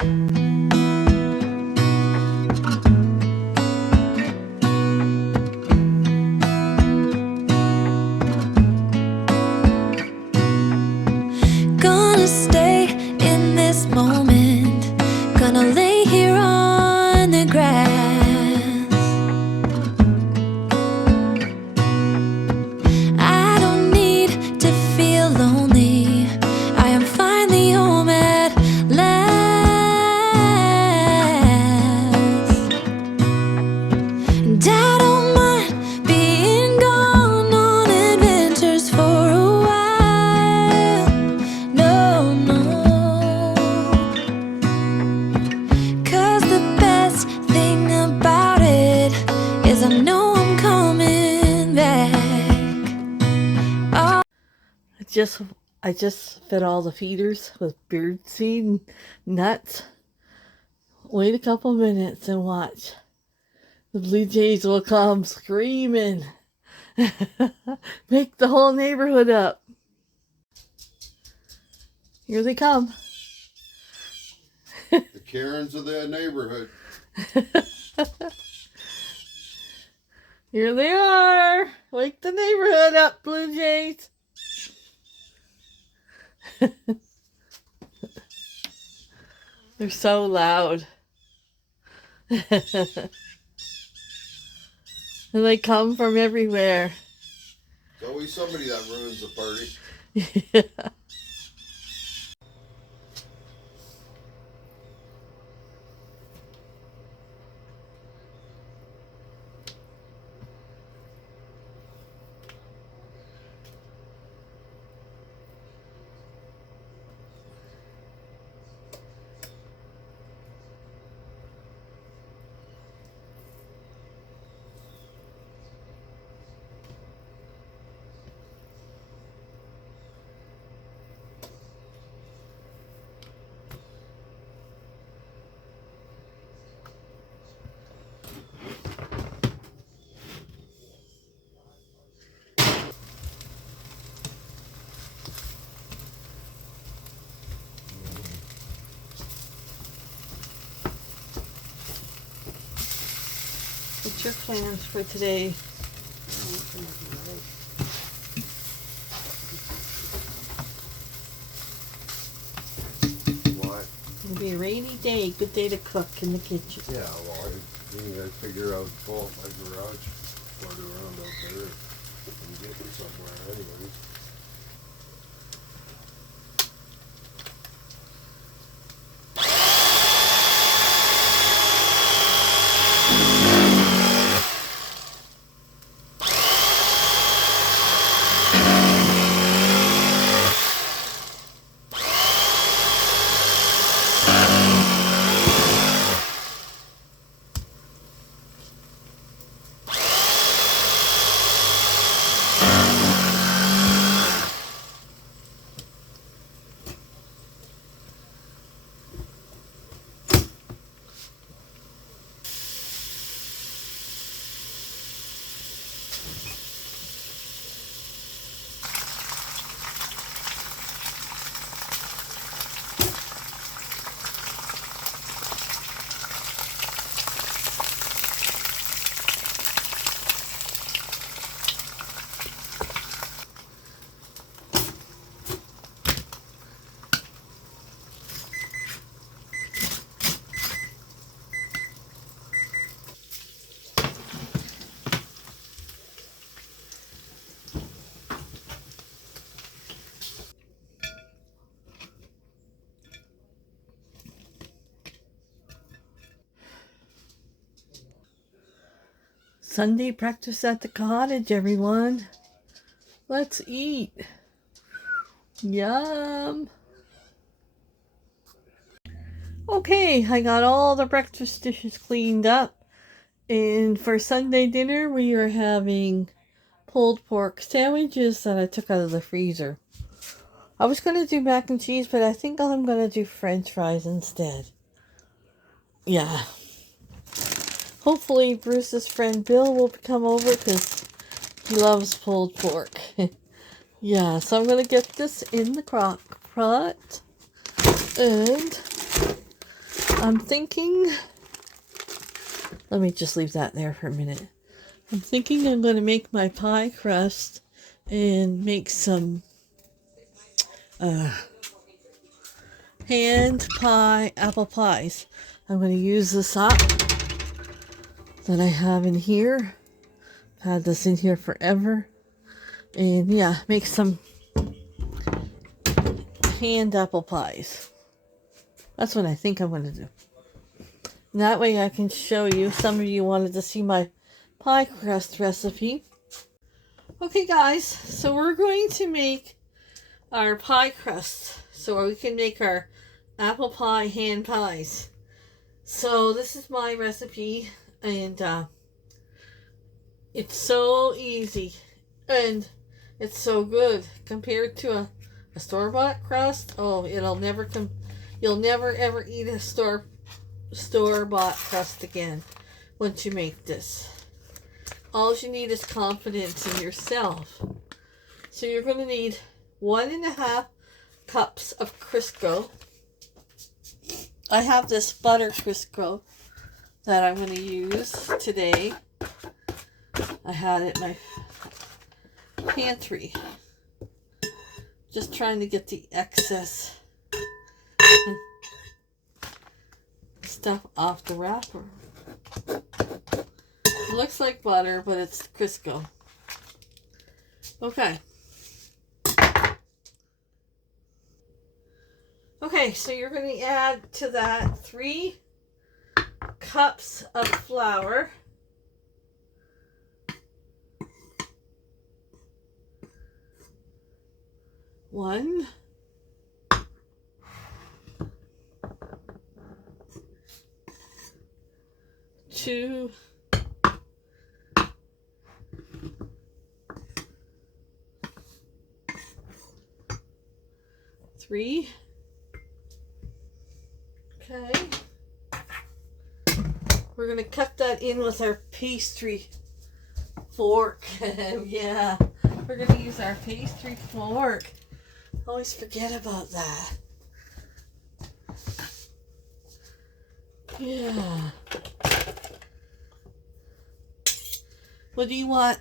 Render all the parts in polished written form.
Gonna stay in this moment, gonna lay here on the grass. I don't need to feel lonely, I am finally home at last. And I don't mind being gone on adventures for a while. No, no, 'cause the best thing about it is I know I'm coming back. Oh. I just fed all the feeders with birdseed nuts. Wait a couple minutes and watch. The blue jays will come screaming. Wake the whole neighborhood up. Here they come. The Karens of that neighborhood. Here they are. Wake the neighborhood up, blue jays. They're so loud. And they come from everywhere. There's always somebody that ruins the party. Yeah. What's your plans for today? Why? It'll be a rainy day. Good day to cook in the kitchen. Yeah, well, I figure out pull up my garage, float around out there, and get it somewhere anyways. Sunday breakfast at the cottage, everyone. Let's eat. Yum. Okay, I got all the breakfast dishes cleaned up. And for Sunday dinner, we are having pulled pork sandwiches that I took out of the freezer. I was going to do mac and cheese, but I think I'm going to do French fries instead. Yeah. Hopefully Bruce's friend Bill will come over because he loves pulled pork. Yeah, so I'm going to get this in the crock pot. And I'm thinking, let me just leave that there for a minute. I'm thinking I'm going to make my pie crust and make some hand pie, apple pies. I'm going to use this up that I have in here. I've had this in here forever. And yeah, make some hand apple pies. That's what I think I'm going to do. And that way I can show you. Some of you wanted to see my pie crust recipe. Okay guys, so we're going to make our pie crust so we can make our apple pie hand pies. So this is my recipe, and it's so easy and it's so good compared to a store-bought crust. Oh, it'll never come. You'll never ever eat a store-bought crust again once you make this. All you need is confidence in yourself. So you're going to need 1.5 cups of Crisco. I have this butter Crisco that I'm going to use today. I had it in my pantry. Just trying to get the excess stuff off the wrapper. It looks like butter, but it's Crisco. Okay. Okay, so you're going to add to that 3 cups of flour. One. 2. 3. Okay. We're going to cut that in with our pastry fork. Yeah, we're going to use our pastry fork. Always forget about that. Yeah. What you want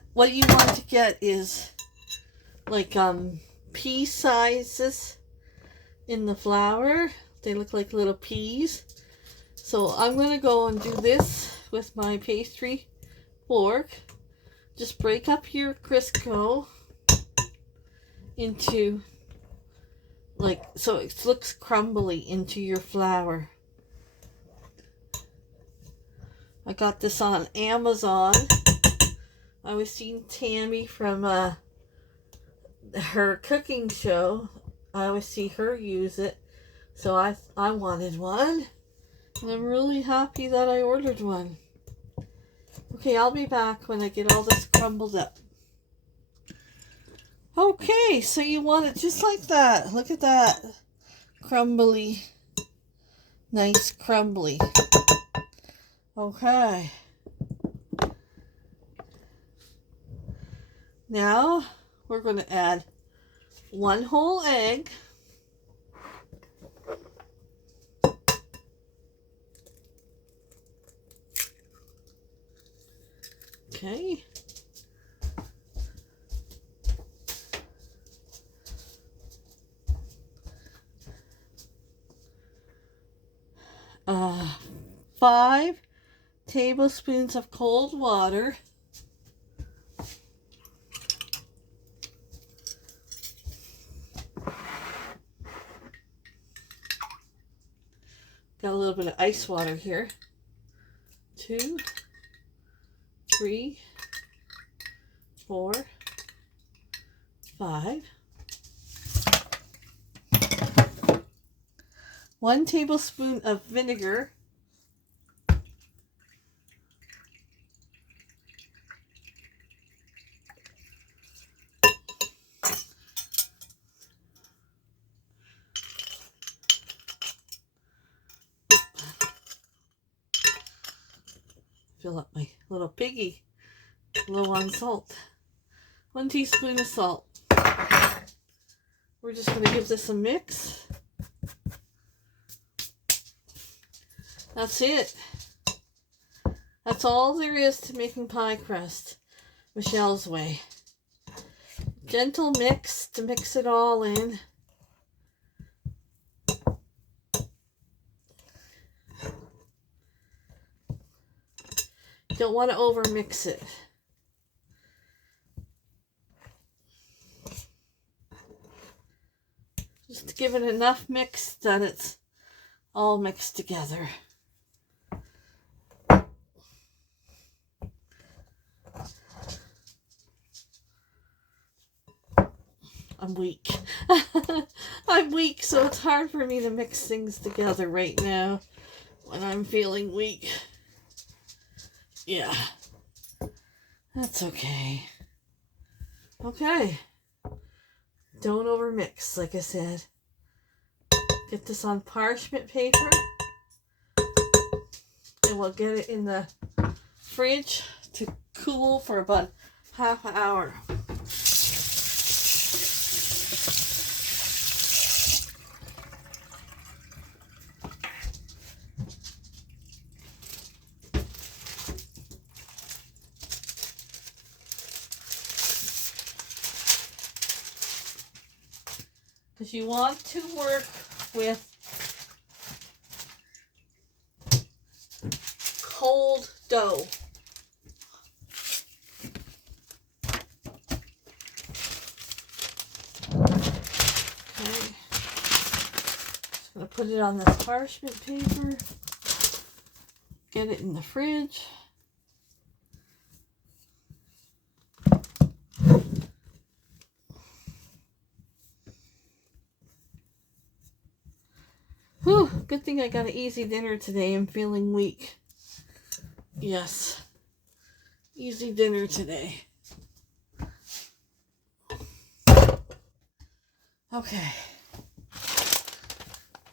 to get is like pea sizes in the flour. They look like little peas. So I'm going to go and do this with my pastry fork. Just break up your Crisco into, like, so it looks crumbly into your flour. I got this on Amazon. I was seeing Tammy from her cooking show. I always see her use it. So I wanted one. And I'm really happy that I ordered one. Okay, I'll be back when I get all this crumbled up. Okay, so you want it just like that. Look at that. Crumbly. Nice crumbly. Okay. Now we're going to add 1 whole egg. Okay. Uh, 5 tablespoons of cold water. Got a little bit of ice water here. 2, 3, 4, 5. 1 tablespoon of vinegar. Fill up my little piggy. Low on salt. 1 teaspoon of salt. We're just going to give this a mix. That's it. That's all there is to making pie crust. Michelle's way. Gentle mix to mix it all in. Don't want to over mix it. Just to give it enough mix that it's all mixed together. I'm weak. I'm weak, so it's hard for me to mix things together right now when I'm feeling weak. Yeah, that's okay. Okay. Don't overmix, like I said. Get this on parchment paper. And we'll get it in the fridge to cool for about half an hour. Because you want to work with cold dough. Okay. Just going to put it on this parchment paper. Get it in the fridge. Whew, good thing I got an easy dinner today. I'm feeling weak. Yes. Easy dinner today. Okay.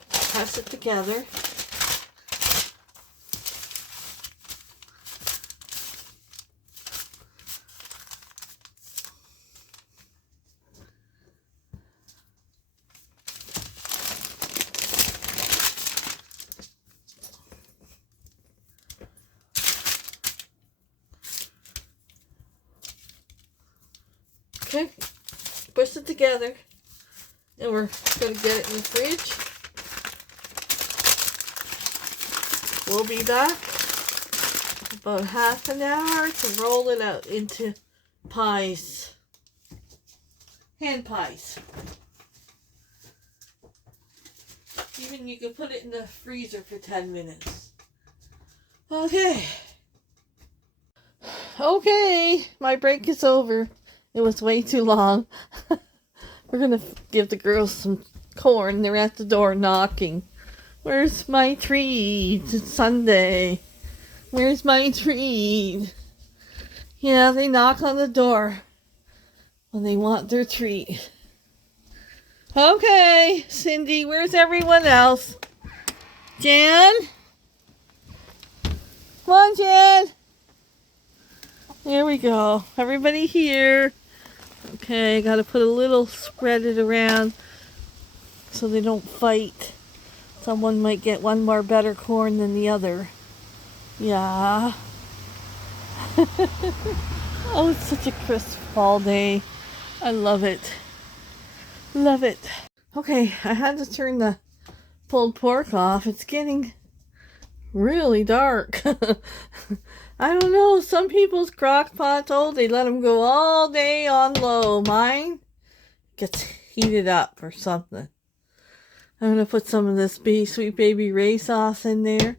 Press it together. Okay, push it together, and we're going to get it in the fridge. We'll be back about half an hour to roll it out into pies, hand pies. Even you can put it in the freezer for 10 minutes. Okay. Okay, my break is over. It was way too long. We're going to give the girls some corn. They're at the door knocking. Where's my treat? It's Sunday. Where's my treat? Yeah, they knock on the door when they want their treat. Okay, Cindy, where's everyone else? Jan? Come on, Jan. There we go. Everybody here. Okay, gotta put a little, spread it around so they don't fight. Someone might get one more better corn than the other. Yeah. Oh, it's such a crisp fall day. I love it. Love it. Okay, I had to turn the pulled pork off. It's getting really dark. I don't know. Some people's crock pots, oh, they let them go all day on low. Mine gets heated up or something. I'm going to put some of this Sweet Baby Ray sauce in there.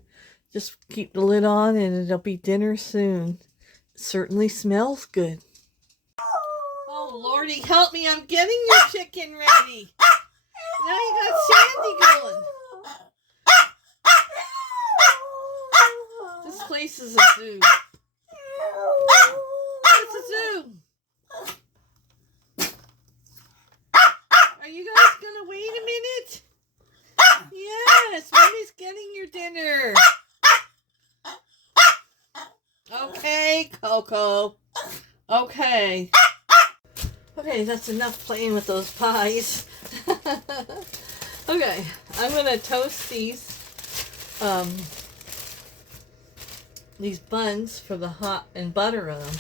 Just keep the lid on and it'll be dinner soon. It certainly smells good. Oh, Lordy, help me. I'm getting your chicken ready. Now you got Sandy going. This place is a zoo. It's a zoo. Are you guys gonna wait a minute? Yes, Mommy's getting your dinner. Okay, Coco. Okay. Okay, that's enough playing with those pies. Okay, I'm gonna toast these these buns for the hot and butter on them.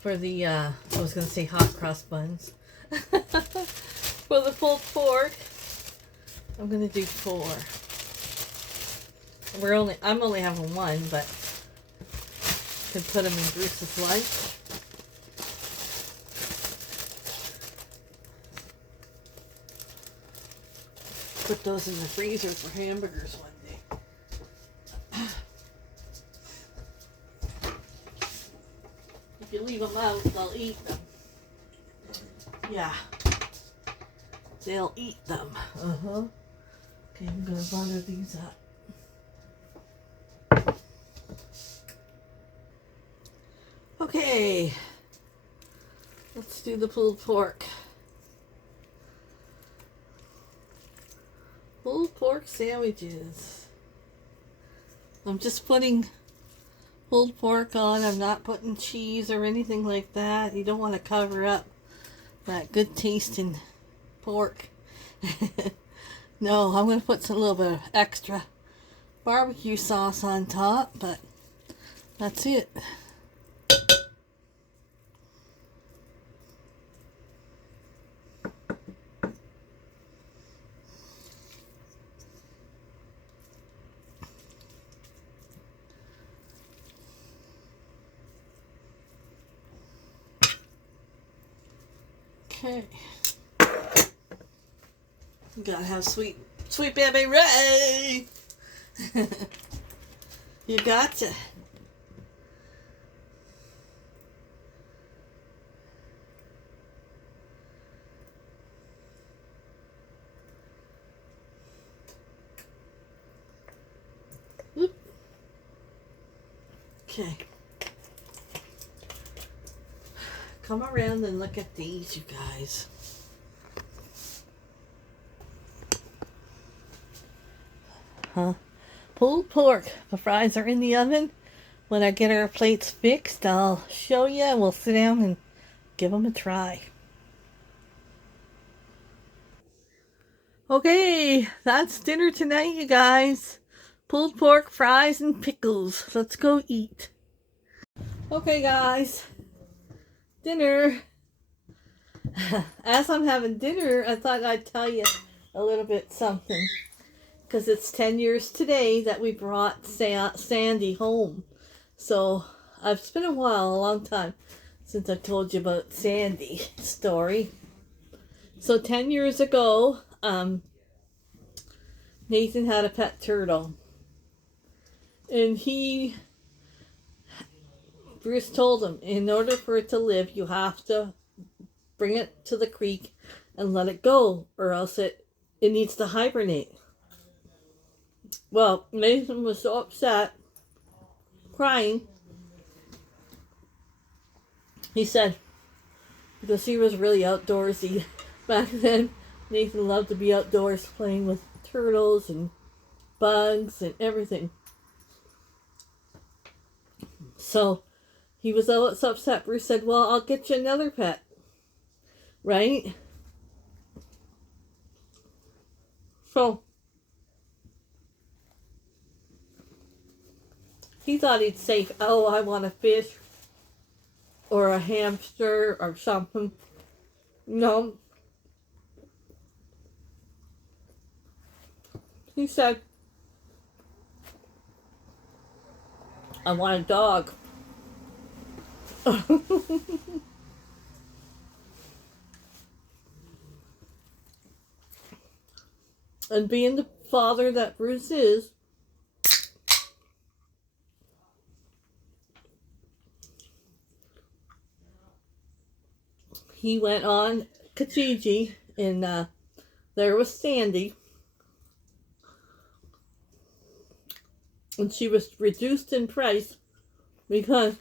For the, I was going to say hot crust buns. For the pulled pork, I'm going to do 4. I'm only having 1, but can put them in Bruce's lunch. Put those in the freezer for hamburgers one day. If you leave them out, they'll eat them. Yeah. They'll eat them. Okay, I'm gonna butter these up. Okay. Let's do the pulled pork. Pulled pork sandwiches. I'm just putting pulled pork on. I'm not putting cheese or anything like that. You don't want to cover up that good tasting pork. No, I'm going to put a little bit of extra barbecue sauce on top, but that's it. Okay. You gotta have sweet baby Ray. You gotcha. Oop. Okay. Come around and look at these, you guys. Pulled pork. The fries are in the oven. When I get our plates fixed, I'll show you and we'll sit down and give them a try. Okay, that's dinner tonight, you guys. Pulled pork, fries, and pickles. Let's go eat. Okay, guys. Dinner. As I'm having dinner, I thought I'd tell you a little bit something. Because it's 10 years today that we brought Sandy home. So, it's been a long time, since I told you about Sandy's story. So, 10 years ago, Nathan had a pet turtle. And Bruce told him, in order for it to live, you have to bring it to the creek and let it go, or else it needs to hibernate. Well, Nathan was so upset, crying. He said, because he was really outdoorsy back then, Nathan loved to be outdoors playing with turtles and bugs and everything. So, he was so upset. Bruce said, well, I'll get you another pet. Right? So, he thought he'd say, oh, I want a fish or a hamster or something. No. He said, I want a dog. And being the father that Bruce is, he went on Kijiji, and there was Sandy. And she was reduced in price because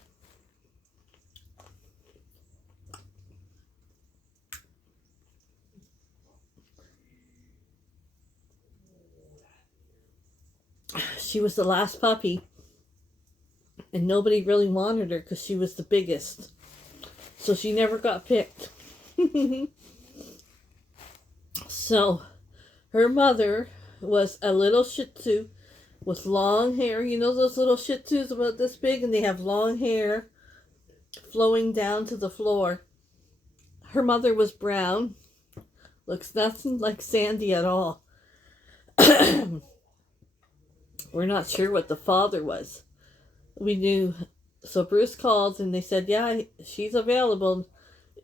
she was the last puppy. And nobody really wanted her because she was the biggest. So she never got picked. So her mother was a little Shih Tzu with long hair. You know those little Shih Tzus about this big, and they have long hair flowing down to the floor. Her mother was brown. Looks nothing like Sandy at all. We're not sure what the father was. We knew. So Bruce called and they said, yeah, she's available.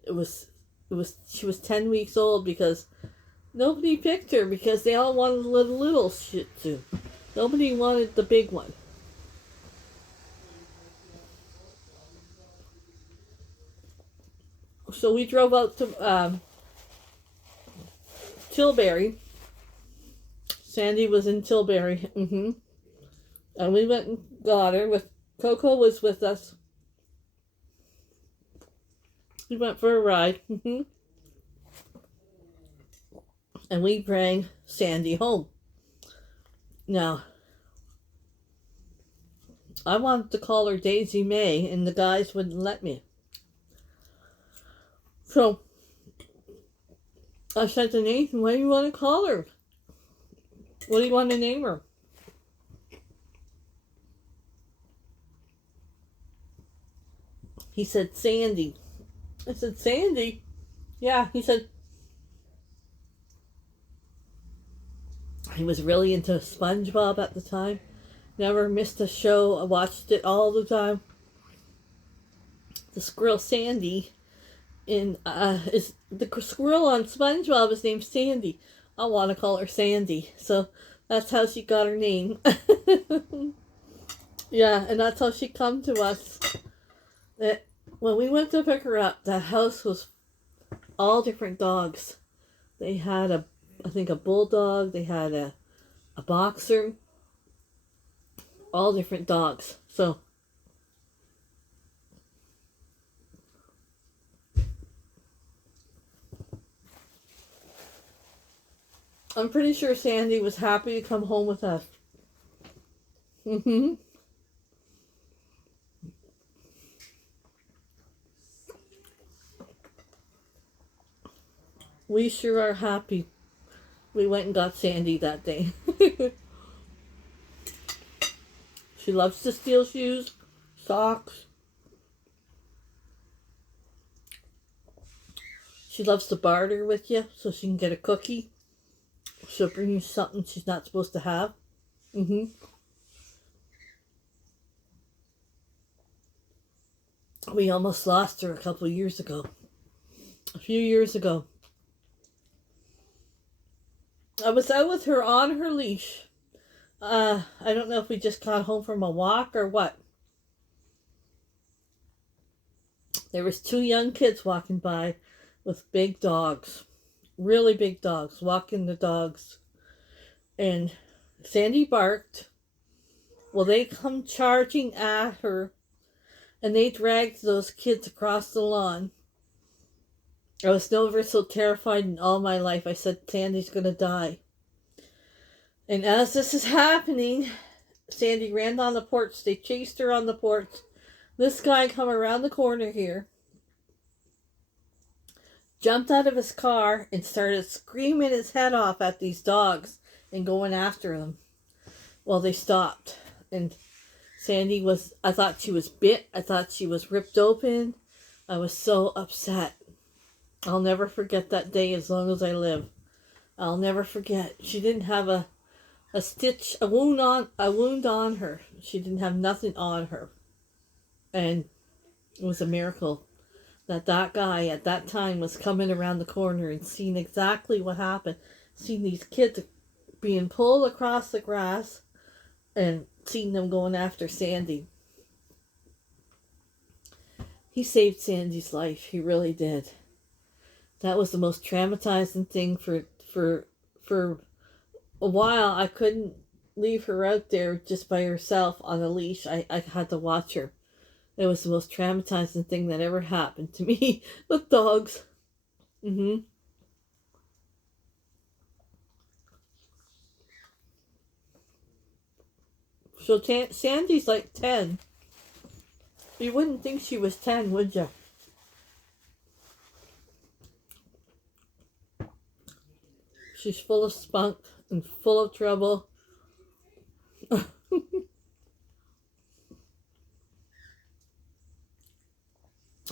She was 10 weeks old because nobody picked her because they all wanted a little Shih Tzu. Nobody wanted the big one. So we drove out to Tilbury. Sandy was in Tilbury. And we went and got her. Coco was with us. We went for a ride. And we bring Sandy home. Now, I wanted to call her Daisy May, and the guys wouldn't let me. So, I said to Nathan, what do you want to call her? What do you want to name her? He said, Sandy. I said, Sandy? Yeah, he said, he was really into SpongeBob at the time. Never missed a show. I watched it all the time. The squirrel Sandy is the squirrel on SpongeBob is named Sandy. I want to call her Sandy. So that's how she got her name. Yeah, and that's how she come to us. When we went to pick her up, the house was all different dogs. They had I think a bulldog. They had a boxer. All different dogs. So I'm pretty sure Sandy was happy to come home with us. We sure are happy we went and got Sandy that day. She loves to steal shoes, socks. She loves to barter with you so she can get a cookie. She'll bring you something she's not supposed to have. We almost lost her a couple of years ago. A few years ago. I was out with her on her leash. I don't know if we just got home from a walk or what. There was 2 young kids walking by with big dogs. Really big dogs. Walking the dogs. And Sandy barked. Well, they come charging at her. And they dragged those kids across the lawn. I was never so terrified in all my life. I said, Sandy's going to die. And as this is happening, Sandy ran on the porch. They chased her on the porch. This guy come around the corner here, jumped out of his car, and started screaming his head off at these dogs and going after them. Well, they stopped. And Sandy I thought she was bit. I thought she was ripped open. I was so upset. I'll never forget that day as long as I live. I'll never forget. She didn't have a wound on her. She didn't have nothing on her. And it was a miracle that guy at that time was coming around the corner and seeing exactly what happened. Seeing these kids being pulled across the grass and seeing them going after Sandy. He saved Sandy's life. He really did. That was the most traumatizing thing for a while. I couldn't leave her out there just by herself on a leash. I had to watch her. It was the most traumatizing thing that ever happened to me with dogs. So Sandy's like 10. You wouldn't think she was 10, would you? She's full of spunk and full of trouble.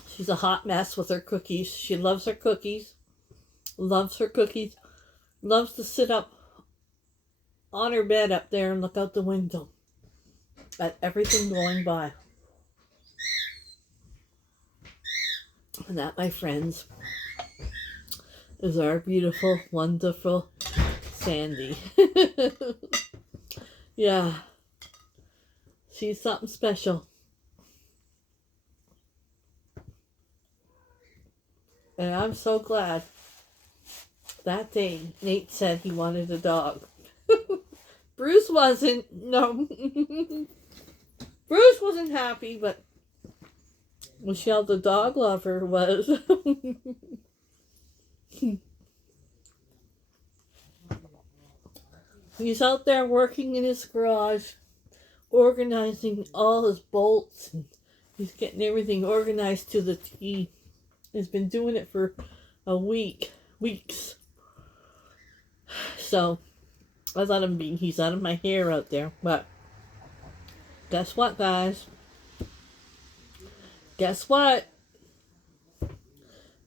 She's a hot mess with her cookies. She loves her cookies. Loves her cookies. Loves to sit up on her bed up there and look out the window at everything going by. And that, my friends, is our beautiful, wonderful Sandy. Yeah. She's something special. And I'm so glad that day Nate said he wanted a dog. Bruce wasn't. No. Bruce wasn't happy, but Michelle, the dog lover, was. He's out there working in his garage, organizing all his bolts, and he's getting everything organized to the T. He's been doing it for a weeks. So, I let him be. He's out of my hair out there. But, guess what, guys? Guess what?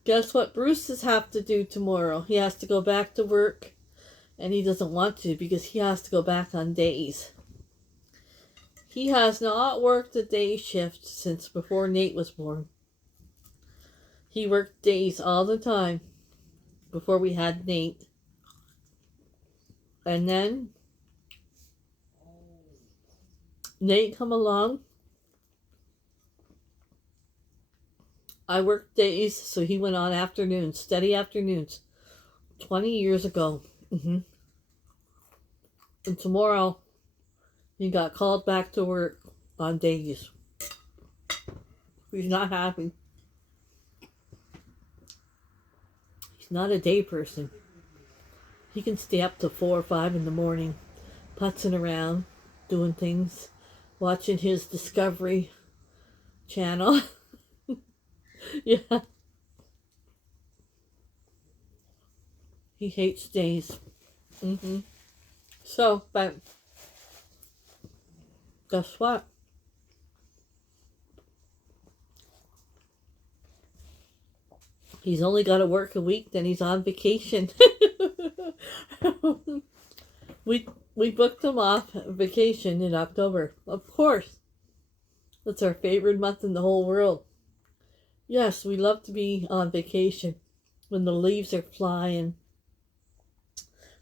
Guess what Bruce's have to do tomorrow? He has to go back to work. And he doesn't want to because he has to go back on days. He has not worked a day shift since before Nate was born. He worked days all the time before we had Nate. And then Nate come along. I worked days, so he went on afternoons, steady afternoons, 20 years ago. And tomorrow, he got called back to work on days. He's not happy. He's not a day person. He can stay up till 4 or 5 in the morning, putzing around, doing things, watching his Discovery Channel. Yeah. He hates days. So, but guess what? He's only got to work a week, then he's on vacation. We booked him off vacation in October. Of course. That's our favorite month in the whole world. Yes, we love to be on vacation when the leaves are flying.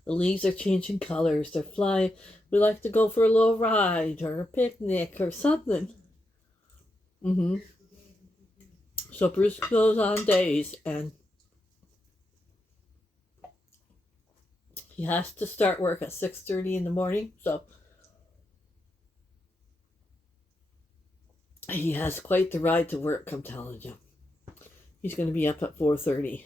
The leaves are changing colors. They're flying. We like to go for a little ride or a picnic or something. So Bruce goes on days and he has to start work at 6:30 in the morning. So he has quite the ride to work, I'm telling you. He's going to be up at 4:30.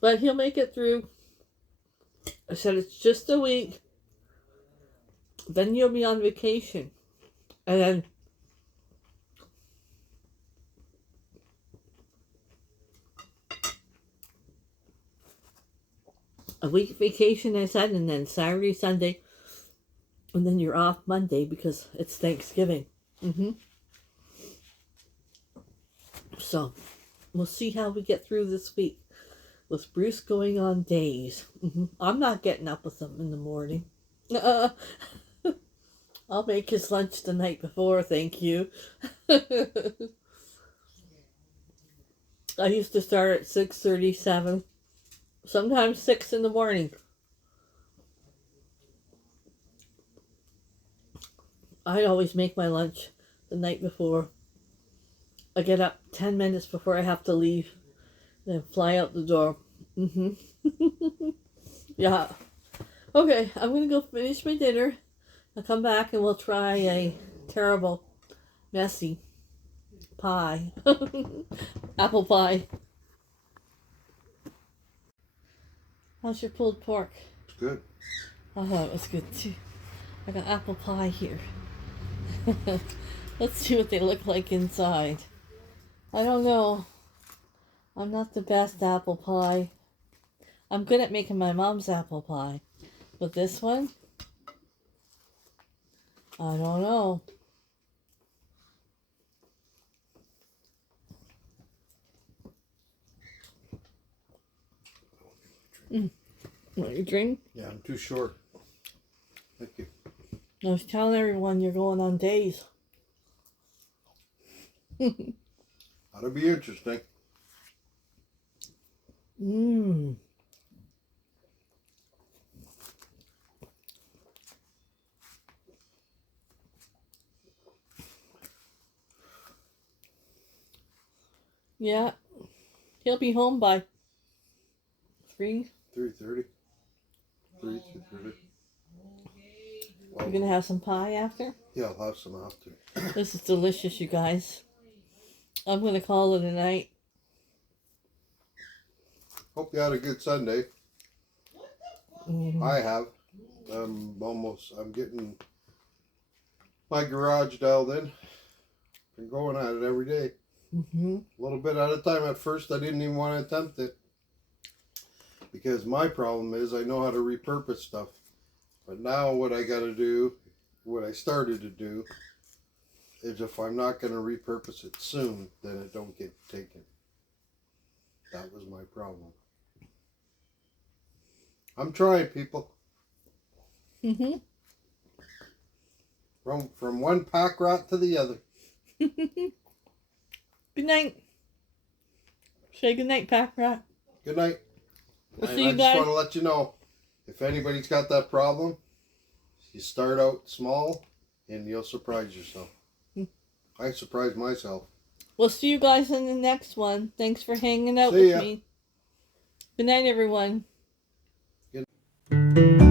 But he'll make it through. I said it's just a week. Then you'll be on vacation. And then a week vacation, I said, and then Saturday, Sunday, and then you're off Monday because it's Thanksgiving. So we'll see how we get through this week with Bruce going on days. I'm not getting up with him in the morning. I'll make his lunch the night before, thank you. I used to start at 6:37, sometimes 6 in the morning. I always make my lunch the night before. I get up 10 minutes before I have to leave, then fly out the door. Yeah. Okay, I'm going to go finish my dinner. I'll come back and we'll try a terrible, messy pie. Apple pie. How's your pulled pork? It's good. I thought it was good too. I got apple pie here. Let's see what they look like inside. I don't know. I'm not the best apple pie. I'm good at making my mom's apple pie. But this one, I don't know. Want your drink? Yeah, I'm too short. Thank you. I was telling everyone you're going on days. That'll be interesting. Mmm. Yeah. He'll be home by 3. 3:30. 3:30. You're going to have some pie after? Yeah, I'll have some after. This is delicious, you guys. I'm going to call it a night. Hope you had a good Sunday. Mm. I have. I'm getting my garage dialed in. Been going at it every day. Mm-hmm. A little bit at a time. At first, I didn't even want to attempt it. Because my problem is I know how to repurpose stuff. But now what I got to do, what I started to do, is if I'm not going to repurpose it soon, then it don't get taken. That was my problem. I'm trying, people. Mm-hmm. From one pack rat to the other. Good night. Say good night, Pack Rat. Good night. We'll And see you I just guys. want to let you know, if anybody's got that problem, you start out small and you'll surprise yourself. I surprised myself. We'll see you guys in the next one. Thanks for hanging out See with ya. me. Good night, everyone. Good